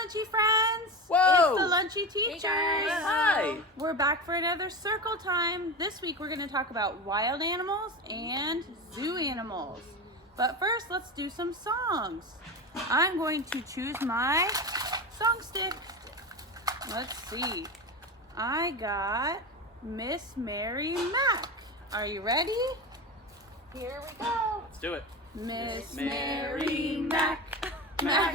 Lunchie friends! Whoa! It's the Lunchie teachers! Hi! We're back for another circle time. This week we're going to talk about wild animals and zoo animals. But first, let's do some songs. I'm going to choose my song stick. Let's see. I got Miss Mary Mac. Are you ready? Here we go. Let's do it. Miss Mary Mac, Mac,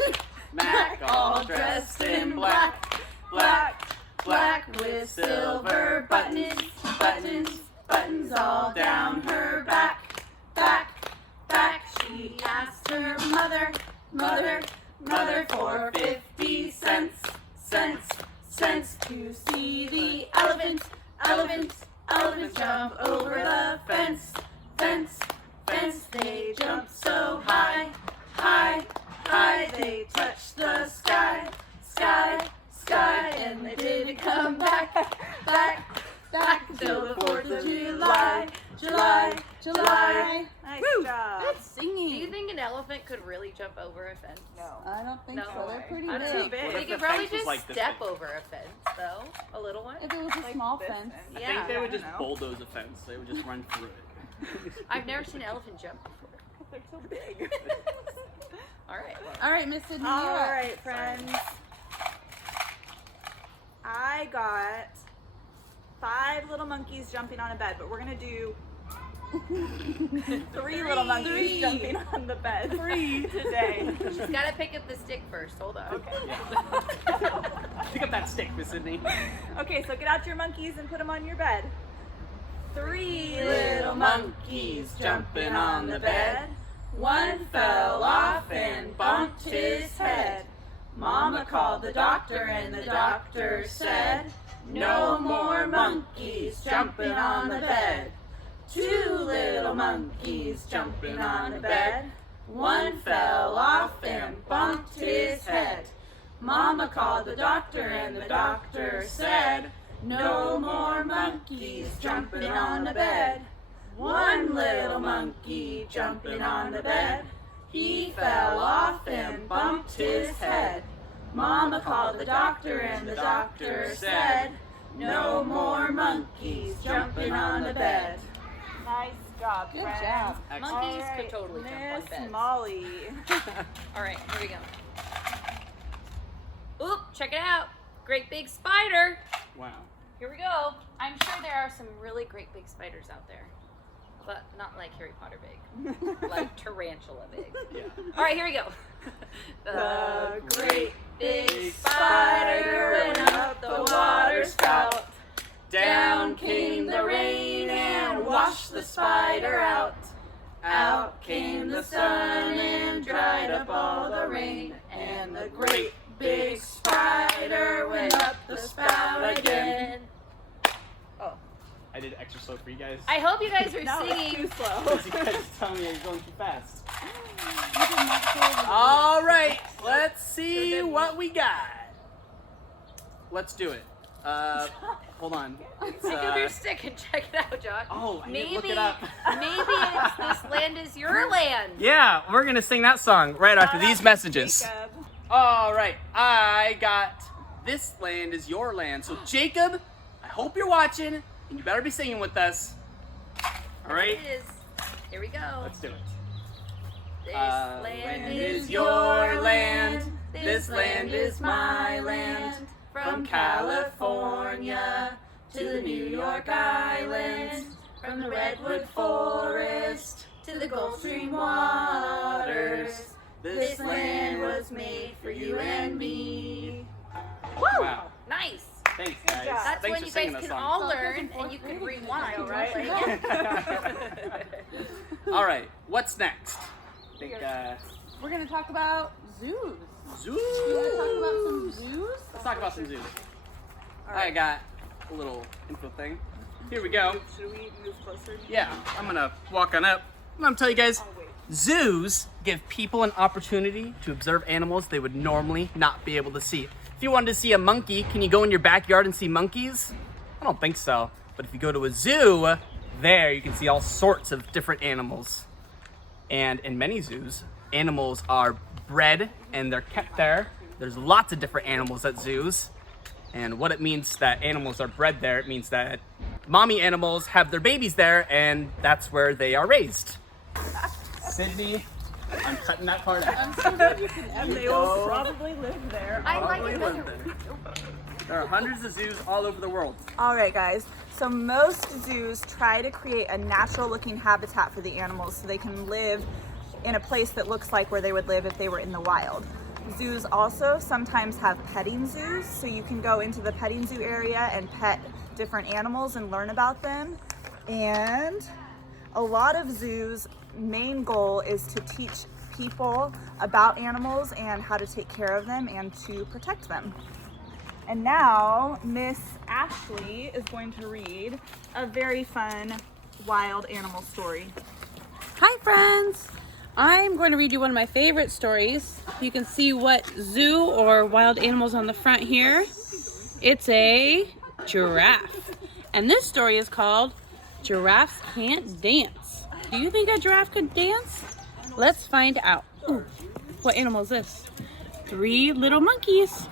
Mac, all dressed in black, black, black with silver buttons, buttons, buttons all down her back, back, back. She asked her mother, mother, mother for 50 cents, cents, cents to see the elephant, elephant, elephant jump over the fence, fence, fence. They jumped so high, high, high. They touched the sky, sky, sky, and they didn't come back, back, back until the 4th of July, July, July. Nice Woo! job. Good singing. Do you think an elephant could really jump over a fence? No. I don't think No. so. They're pretty I'm big. too big. What They if could the probably fence was just like this step big? over a fence, though. A little one. If it was a Like small this fence. fence. I Yeah. think they would I just don't know. bulldoze a fence. They would just run through it. I've never seen an elephant jump before. They're so big. All right. Well, All right, Miss Sydney. All you're up. right, friends. I got 5 little monkeys jumping on a bed, but we're gonna do 3 little monkeys Three. jumping on the bed. 3 today. she's got to pick up the stick first. Hold on. Yeah. Pick up that stick, Miss Sydney. Okay, so get out your monkeys and put them on your bed. 3 little monkeys jumping on the bed. One fell off and bumped his head. Mama called the doctor and the doctor said, no more monkeys jumping on the bed. 2 little monkeys jumping on the bed. One fell off and bumped his head. Mama called the doctor and the doctor said, no more monkeys jumping on the bed. 1 little monkey jumping on the bed. He fell off and bumped his head. Mama called the doctor and the doctor said, no more monkeys jumping on the bed. Nice job, Good friends. job. Monkeys All right, could totally jump on Miss beds. Molly. All right, here we go. Oop, check it out. Great big spider. Wow. Here we go. I'm sure there are some really great big spiders out there, but not like Harry Potter big, like tarantula big. Yeah. All right, here we go. The great big spider went up the water spout. Down came the rain and washed the spider out. Out came the sun and dried up all the rain. And the great big spider went up the spout again. I did extra slow for you guys. I hope you guys are No, it's singing. too slow. You guys tell me you're going too fast. You did not say the All right, let's see what we got. Let's do it. Hold on. It's, Pick up your stick and check it out, Josh. Oh, I didn't maybe, look it up. maybe it's This Land Is Your Land. Yeah, we're gonna sing that song right after these messages. Jacob. All right, I got This Land Is Your Land. So Jacob, I hope you're watching, and you better be singing with us. All right, It is. Here we go. let's do it. This Land land is is your land. This land is my land. From California to the New York Islands, from the redwood forest to the Gulf Stream waters, this land was made for you and me. Woo! Wow. Nice. Thanks, Good guys. job. That's Thanks when for you singing guys that can song. all learn and you can rewind, right? All right, what's next? I think, We're going to talk about zoos. zoos. You want to talk about some zoos? Let's talk about some zoos. I got a little info thing. Here we go. Should we move closer? Yeah, I'm gonna walk on up. I'm gonna tell you guys, Oh, wait. zoos give people an opportunity to observe animals they would normally not be able to see. If you wanted to see a monkey, can you go in your backyard and see monkeys? I don't think so. But if you go to a zoo, there you can see all sorts of different animals. And in many zoos, animals are bred and they're kept there There's lots of different animals at zoos. And what it means that animals are bred there, it means that mommy animals have their babies there, and that's where they are raised. Sydney, I'm cutting that part out. I'm so glad you can. And they will probably live there. I like it Live better. there. There are hundreds of zoos all over the world. All right, guys. So most zoos try to create a natural looking habitat for the animals so they can live in a place that looks like where they would live if they were in the wild. Zoos also sometimes have petting zoos, so you can go into the petting zoo area and pet different animals and learn about them. And a lot of zoos' main goal is to teach people about animals and how to take care of them and to protect them. And now Miss Ashley is going to read a very fun wild animal story. Hi friends! I'm going to read you one of my favorite stories. You can see what zoo or wild animals on the front here. It's a giraffe. And this story is called Giraffes Can't Dance. Do you think a giraffe could dance? Let's find out. Ooh, what animal is this? 3 little monkeys.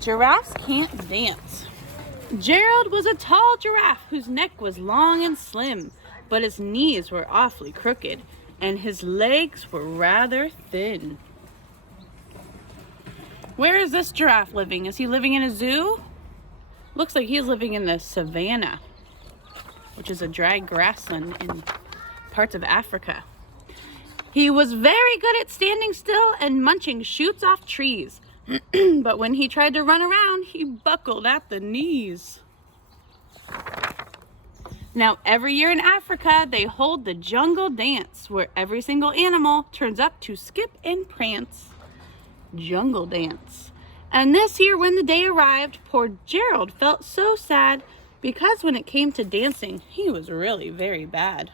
Giraffes can't dance. Gerald was a tall giraffe whose neck was long and slim, but his knees were awfully crooked and his legs were rather thin. Where is this giraffe living? Is he living in a zoo? Looks like he's living in the savannah, which is a dry grassland in parts of Africa. He was very good at standing still and munching shoots off trees. But when he tried to run around, he buckled at the knees. Now, every year in Africa, they hold the jungle dance, where every single animal turns up to skip and prance. Jungle dance. And this year, when the day arrived, poor Gerald felt so sad, because when it came to dancing, he was really very bad.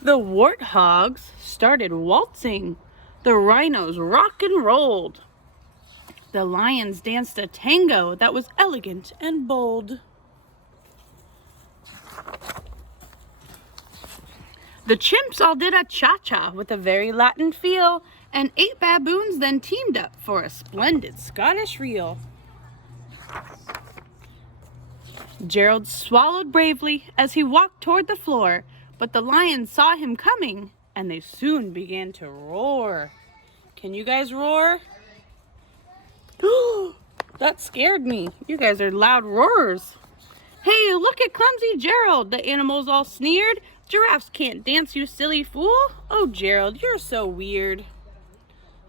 The warthogs started waltzing. The rhinos rock and rolled. The lions danced a tango that was elegant and bold. The chimps all did a cha-cha with a very Latin feel, and 8 baboons then teamed up for a splendid Scottish reel. Gerald swallowed bravely as he walked toward the floor, but the lions saw him coming, and they soon began to roar. Can you guys roar? That scared me. You guys are loud roarers. Hey, look at clumsy Gerald, the animals all sneered. Giraffes can't dance, you silly fool. Oh, Gerald, you're so weird.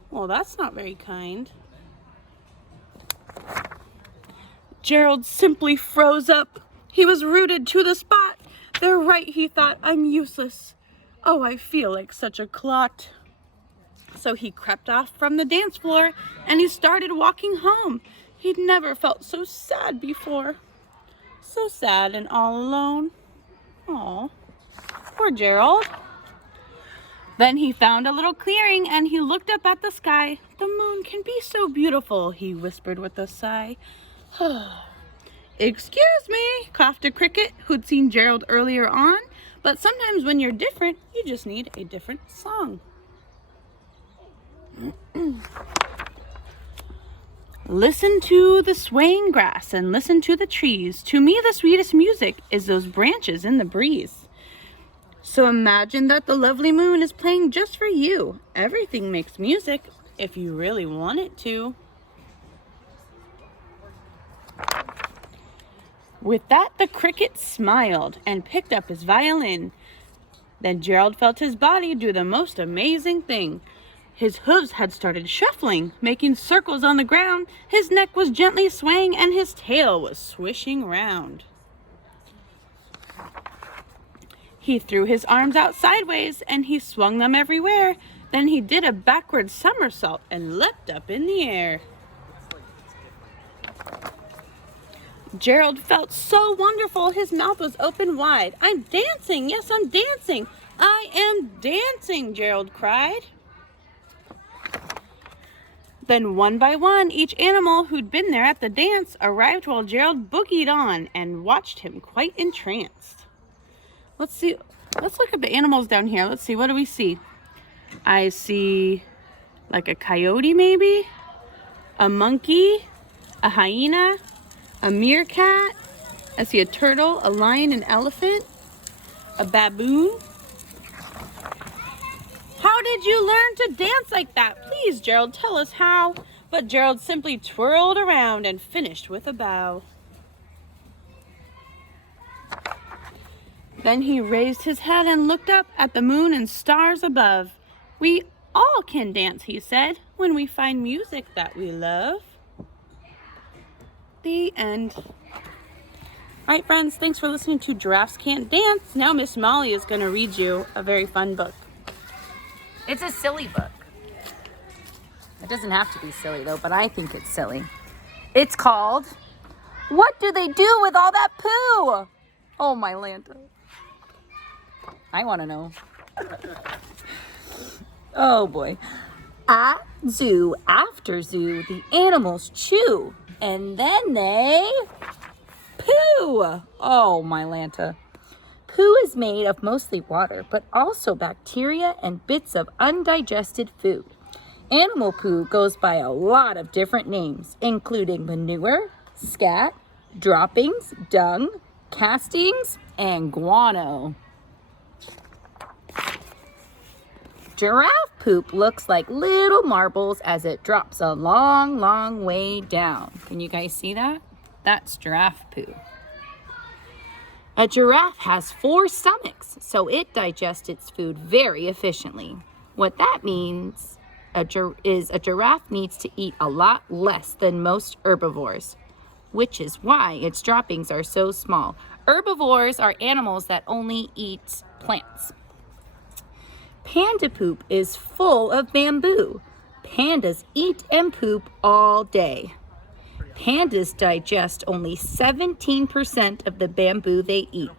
Well, that's not very kind. Gerald simply froze up. He was rooted to the spot. They're right, he thought. I'm useless. Oh, I feel like such a clot. So he crept off from the dance floor and he started walking home. He'd never felt so sad before. So sad and all alone. Aw, poor Gerald. Then he found a little clearing and he looked up at the sky. The moon can be so beautiful, he whispered with a sigh. Excuse me, coughed a cricket who'd seen Gerald earlier on. But sometimes when you're different, you just need a different song. Listen to the swaying grass and listen to the trees. To me, the sweetest music is those branches in the breeze. So imagine that the lovely moon is playing just for you. Everything makes music if you really want it to. With that, the cricket smiled and picked up his violin. Then Gerald felt his body do the most amazing thing. His hooves had started shuffling, making circles on the ground. His neck was gently swaying and his tail was swishing round. He threw his arms out sideways and he swung them everywhere. Then he did a backward somersault and leapt up in the air. Gerald felt so wonderful, his mouth was open wide. I'm dancing, yes, I'm dancing. I am dancing, Gerald cried. Then one by one, each animal who'd been there at the dance arrived while Gerald boogied on and watched him quite entranced. Let's see, Let's look at the animals down here. Let's see, what do we see? I see like a coyote maybe, a monkey, a hyena, a meerkat. I see a turtle, a lion, an elephant, a baboon. How did you learn to dance like that? Please, Gerald, tell us how. But Gerald simply twirled around and finished with a bow. Then he raised his head and looked up at the moon and stars above. We all can dance, he said, when we find music that we love. The end. All right, friends, thanks for listening to Giraffes Can't Dance. Now Miss Molly is going to read you a very fun book. It's a silly book. It doesn't have to be silly, though, but I think it's silly. It's called, What Do They Do With All That Poo? Oh, my Lanta. I want to know. Oh, boy. At zoo, after zoo, the animals chew, and then they poo. Oh, my Lanta. Poo is made of mostly water, but also bacteria and bits of undigested food. Animal poo goes by a lot of different names, including manure, scat, droppings, dung, castings, and guano. Giraffe poop looks like little marbles as it drops a long, long way down. Can you guys see that? That's giraffe poo. A giraffe has 4 stomachs, so it digests its food very efficiently. What that means is a giraffe needs to eat a lot less than most herbivores, which is why its droppings are so small. Herbivores are animals that only eat plants. Panda poop is full of bamboo. Pandas eat and poop all day. Pandas digest only 17% of the bamboo they eat,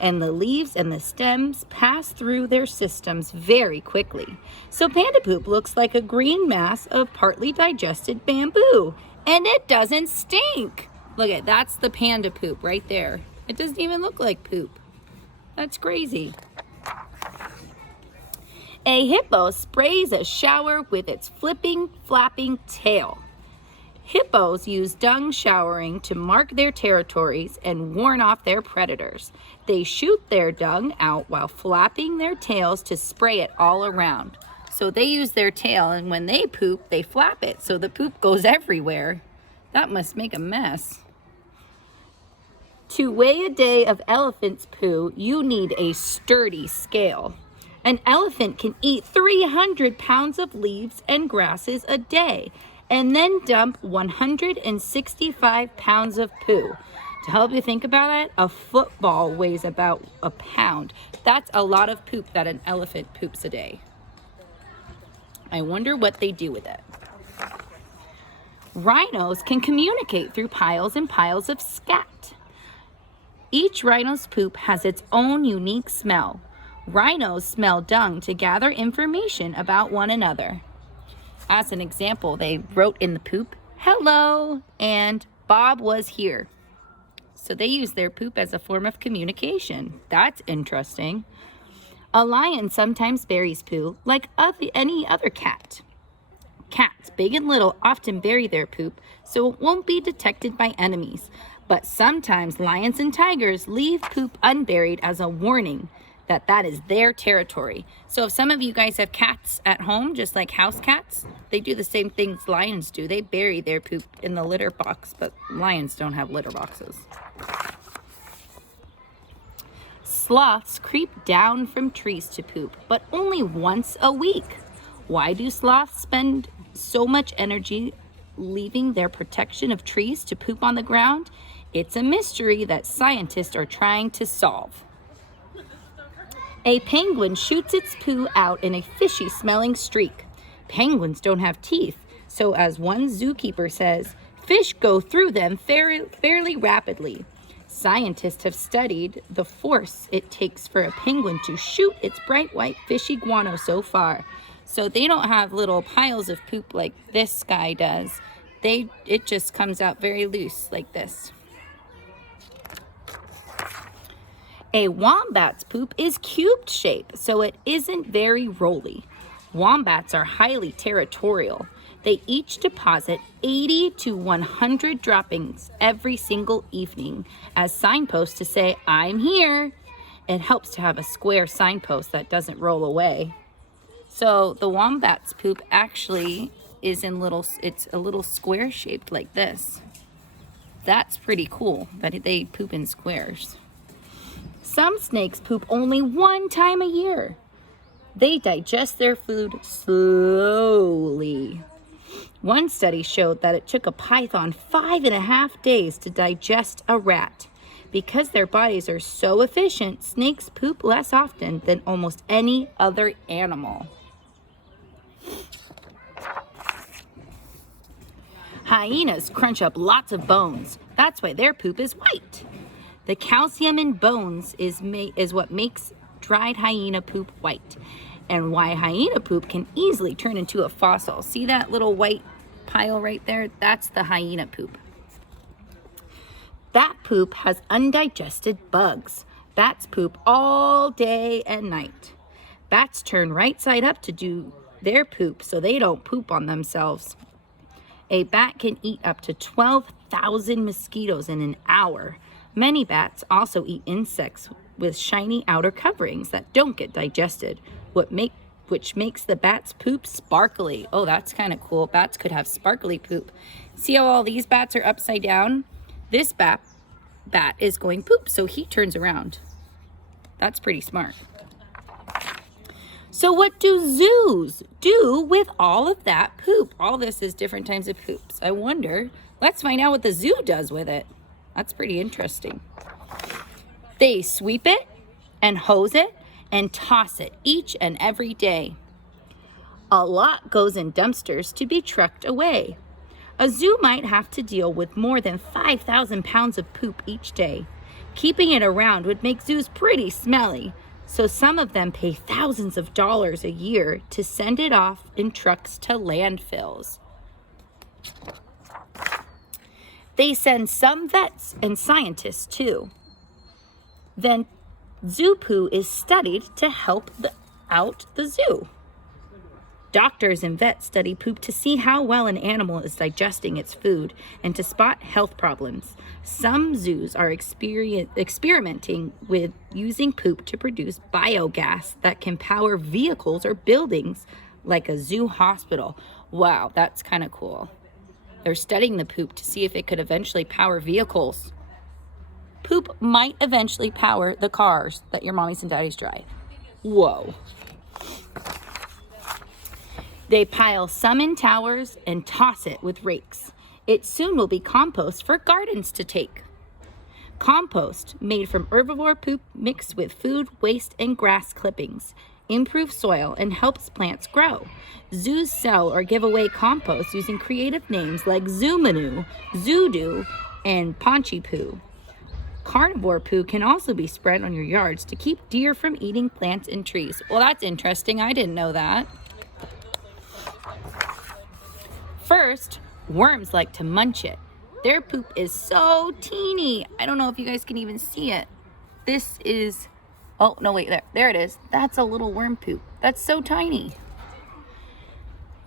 and the leaves and the stems pass through their systems very quickly. So panda poop looks like a green mass of partly digested bamboo, and it doesn't stink. Look at that's the panda poop right there. It doesn't even look like poop. That's crazy. A hippo sprays a shower with its flapping tail. Hippos use dung showering to mark their territories and warn off their predators. They shoot their dung out while flapping their tails to spray it all around. So they use their tail, and when they poop, they flap it, so the poop goes everywhere. That must make a mess. To weigh a day of elephant's poo, you need a sturdy scale. An elephant can eat 300 pounds of leaves and grasses a day, and then dump 165 pounds of poo. To help you think about it, a football weighs about a pound. That's a lot of poop that an elephant poops a day. I wonder what they do with it. Rhinos can communicate through piles and piles of scat. Each rhino's poop has its own unique smell. Rhinos smell dung to gather information about one another. As an example, they wrote in the poop, "Hello," and "Bob was here." So they use their poop as a form of communication. That's interesting. A lion sometimes buries poo like any other cat. Cats, big and little, often bury their poop so it won't be detected by enemies. But sometimes lions and tigers leave poop unburied as a warning that is their territory. So if some of you guys have cats at home, just like house cats, they do the same things lions do. They bury their poop in the litter box, but lions don't have litter boxes. Sloths creep down from trees to poop, but only once a week. Why do sloths spend so much energy leaving their protection of trees to poop on the ground? It's a mystery that scientists are trying to solve. A penguin shoots its poo out in a fishy-smelling streak. Penguins don't have teeth, so as one zookeeper says, fish go through them fairly rapidly. Scientists have studied the force it takes for a penguin to shoot its bright white fishy guano so far. So they don't have little piles of poop like this guy does. It just comes out very loose like this. A wombat's poop is cubed shaped, so it isn't very rolly. Wombats are highly territorial. They each deposit 80 to 100 droppings every single evening as signposts to say, I'm here. It helps to have a square signpost that doesn't roll away. So the wombat's poop actually is it's a little square shaped like this. That's pretty cool that they poop in squares. Some snakes poop only one time a year. They digest their food slowly. One study showed that it took a python 5.5 days to digest a rat. Because their bodies are so efficient, snakes poop less often than almost any other animal. Hyenas crunch up lots of bones. That's why their poop is white. The calcium in bones is what makes dried hyena poop white, and why hyena poop can easily turn into a fossil. See that little white pile right there? That's the hyena poop. That poop has undigested bugs. Bats poop all day and night. Bats turn right side up to do their poop so they don't poop on themselves. A bat can eat up to 12,000 mosquitoes in an hour. Many bats also eat insects with shiny outer coverings that don't get digested, which makes the bat's poop sparkly. Oh, that's kind of cool. Bats could have sparkly poop. See how all these bats are upside down? This bat is going poop, so he turns around. That's pretty smart. So what do zoos do with all of that poop? All this is different types of poops. I wonder, let's find out what the zoo does with it. That's pretty interesting. They sweep it and hose it and toss it each and every day. A lot goes in dumpsters to be trucked away. A zoo might have to deal with more than 5,000 pounds of poop each day. Keeping it around would make zoos pretty smelly, so some of them pay thousands of dollars a year to send it off in trucks to landfills. They send some vets and scientists too. Then zoo poo is studied to help out the zoo. Doctors and vets study poop to see how well an animal is digesting its food and to spot health problems. Some zoos are experimenting with using poop to produce biogas that can power vehicles or buildings like a zoo hospital. Wow, that's kind of cool. They're studying the poop to see if it could eventually power vehicles. Poop might eventually power the cars that your mommies and daddies drive. Whoa. They pile some in towers and toss it with rakes. It soon will be compost for gardens to take. Compost made from herbivore poop mixed with food, waste, and grass clippings improves soil and helps plants grow. Zoos sell or give away compost using creative names like Zoomanu, Zoodoo, and Paunchy Poo. Carnivore poo can also be spread on your yards to keep deer from eating plants and trees. Well, that's interesting. I didn't know that. First, worms like to munch it. Their poop is so teeny. I don't know if you guys can even see it. This is, oh, no, wait, there it is. That's a little worm poop. That's so tiny.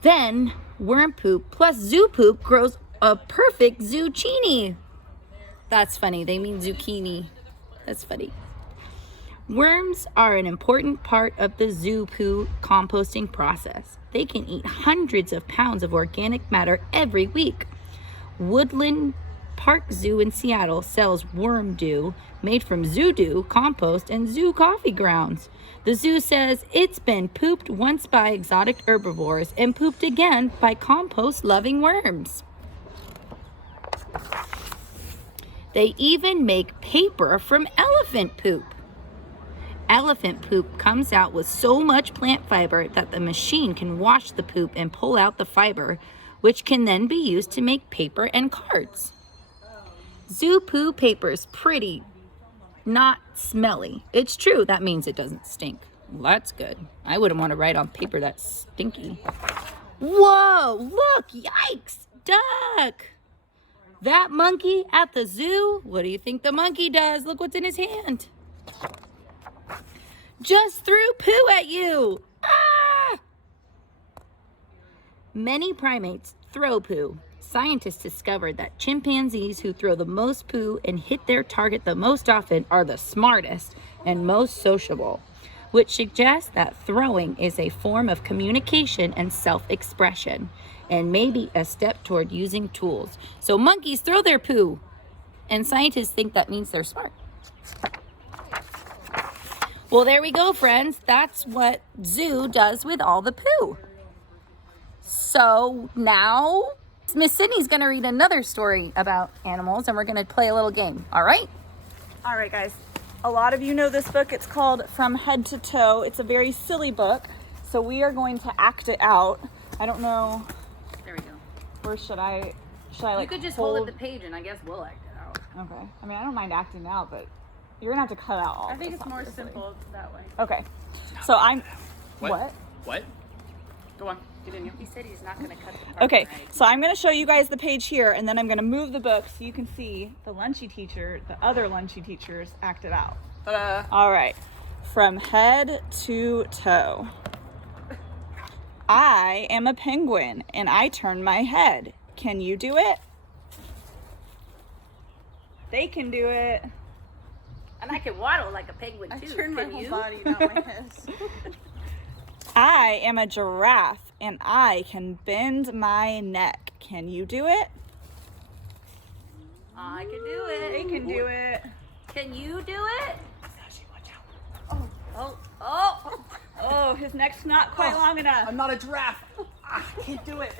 Then, worm poop plus zoo poop grows a perfect zucchini. That's funny. They mean zucchini. That's funny. Worms are an important part of the zoo poo composting process. They can eat hundreds of pounds of organic matter every week. Woodland Park Zoo in Seattle sells worm dew made from Zoodoo compost and zoo coffee grounds. The zoo says it's been pooped once by exotic herbivores and pooped again by compost-loving worms. They even make paper from elephant poop. Elephant poop comes out with so much plant fiber that the machine can wash the poop and pull out the fiber, which can then be used to make paper and cards. Zoo poo paper is pretty, not smelly. It's true, that means it doesn't stink. Well, that's good. I wouldn't want to write on paper that's stinky. Whoa, look, yikes, duck. That monkey at the zoo, what do you think the monkey does? Look what's in his hand. just threw poo at you. Ah! Many primates throw poo. Scientists discovered that chimpanzees who throw the most poo and hit their target the most often are the smartest and most sociable, which suggests that throwing is a form of communication and self-expression, and maybe a step toward using tools. So monkeys throw their poo, and scientists think that means they're smart. Well, there we go, friends. That's what zoo does with all the poo. So now Miss Sydney's going to read another story about animals, and we're going to play a little game. All right? All right, guys. A lot of you know this book. It's called From Head to Toe. It's a very silly book, so we are going to act it out. I don't know. There we go. Where should I like You could just hold up the page, and I guess we'll act it out. Okay. I mean, I don't mind acting out, but you're gonna have to cut out all I think this, it's more obviously. simple that way. Okay. So I'm. What? Go on. Get in here. He said he's not going to cut the part. Okay, right. so I'm going to show you guys the page here, and then I'm going to move the book so you can see the Lunchie teacher, the other Lunchie teachers act it out. Ta-da. All right, from head to toe. I am a penguin, and I turn my head. Can you do it? They can do it. And I can waddle like a penguin, I too. turn my Can whole you? body, not my head. I am a giraffe, and I can bend my neck. Can you do it? I can do it. They can do it. Can you do it? Oh. Oh, his neck's not quite long enough. I'm not a giraffe. I can't do it.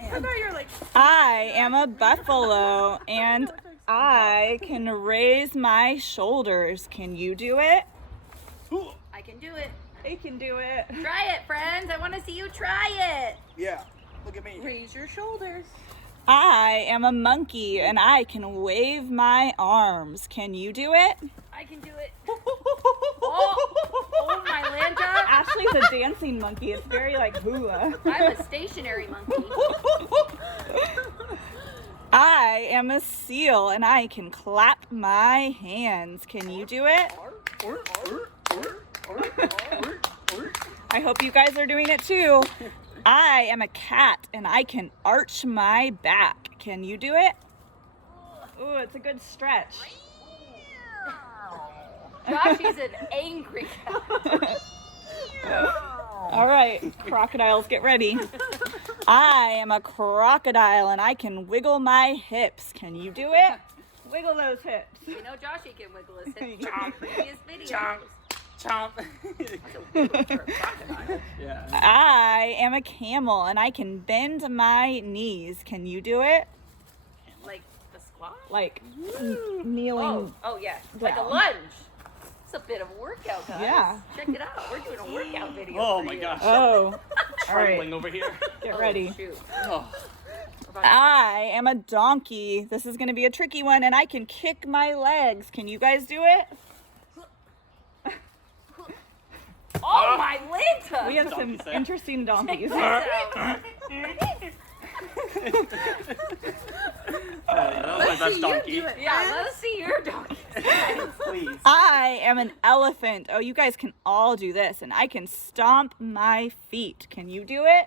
I thought you were like, I am a buffalo, and I can raise my shoulders. Can you do it? I can do it. They can do it. Try it, friends. I want to see you try it. Yeah. Look at me. raise your shoulders. I am a monkey, and I can wave my arms. Can you do it? I can do it. Oh, my Lanta. Ashley's a dancing monkey. It's very like hula. I'm a stationary monkey. I am a seal, and I can clap my hands. Can you do it? I hope you guys are doing it too. I am a cat, and I can arch my back. Can you do it? Ooh, it's a good stretch. Josh is an angry cat. All right, crocodiles, get ready. I am a crocodile, and I can wiggle my hips. Can you do it? Wiggle those hips. You know Joshy can wiggle his hips from previous videos. Chomp. Yeah. I am a camel, and I can bend my knees. Can you do it? Like the squat? Like kneeling. Oh yeah. Like a down. lunge. It's a bit of a workout, guys. Yeah. Check it out. We're doing a workout video. Oh for my you. gosh. Oh, all Trembling right, over here. get Oh, ready. shoot. Oh. I am a donkey. This is going to be a tricky one, and I can kick my legs. Can you guys do it? Oh my Lanta! We have some Donkey set. interesting donkeys. That was my best donkey. Yeah, let us see your donkey. Please. I am an elephant. Oh, you guys can all do this, and I can stomp my feet. Can you do it?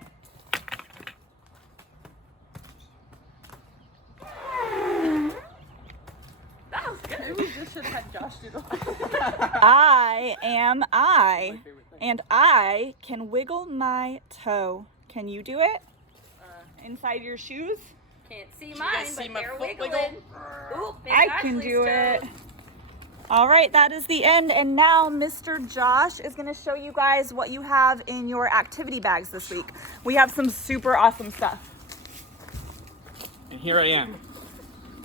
That was good. Maybe we just should have had Josh do the I am I, and I can wiggle my toe. Can you do it? Inside your shoes? Can't see guys mine, see but my they're foot wiggling. wiggle? Ooh, Miss I can Ashley's do it. toes. All right, that is the end. And now Mr. Josh is going to show you guys what you have in your activity bags this week. We have some super awesome stuff. And here I am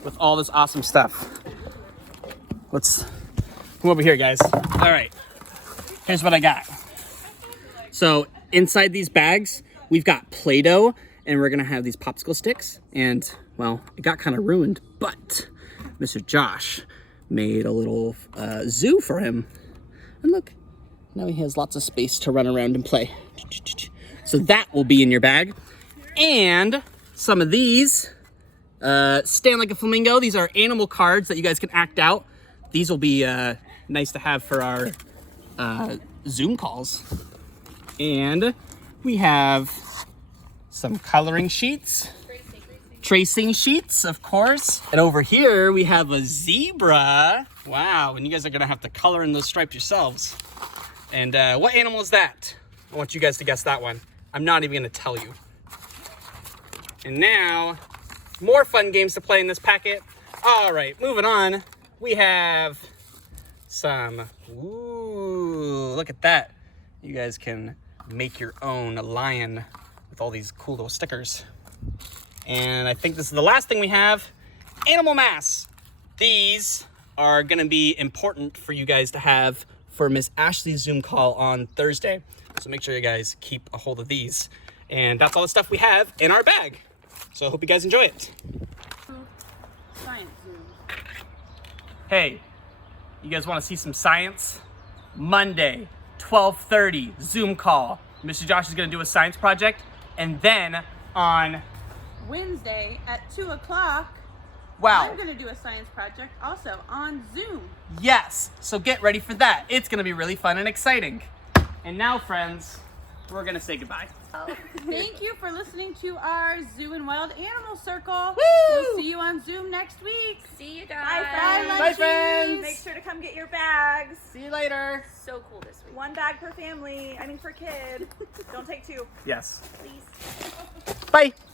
with all this awesome stuff. Let's come over here, guys. All right, here's what I got. So inside these bags, we've got Play-Doh, and we're gonna have these popsicle sticks. And well, it got kind of ruined, but Mr. Josh made a little zoo for him. And look, now he has lots of space to run around and play. So that will be in your bag. And some of these, Stand Like a Flamingo. These are animal cards that you guys can act out. These will be nice to have for our Zoom calls. And we have some coloring sheets. Tracing sheets, of course. And over here we have a zebra. Wow, and you guys are gonna have to color in those stripes yourselves. And what animal is that? I want you guys to guess that one. I'm not even gonna tell you. And now, more fun games to play in this packet. All right, moving on. We have some, ooh, look at that. You guys can make your own lion with all these cool little stickers. And I think this is the last thing we have, animal masks. These are gonna be important for you guys to have for Miss Ashley's Zoom call on Thursday. So make sure you guys keep a hold of these. And that's all the stuff we have in our bag. So I hope you guys enjoy it. Science Zoom. Hey, you guys wanna see some science? Monday, 12:30, Zoom call. Mr. Josh is gonna do a science project. And then on Wednesday at 2 o'clock, wow. I'm going to do a science project also on Zoom. Yes, so get ready for that. It's gonna be really fun and exciting. And now, friends, we're gonna say goodbye. Thank you for listening to our Zoo and Wild Animal Circle. Woo! We'll see you on Zoom next week. See you Bye, guys. friends. Bye, Bye, Lunchies. friends. Make sure to come get your bags. See you later. So cool this week. 1 bag per family. I mean, per kid. Don't take 2. Yes. Please. Bye.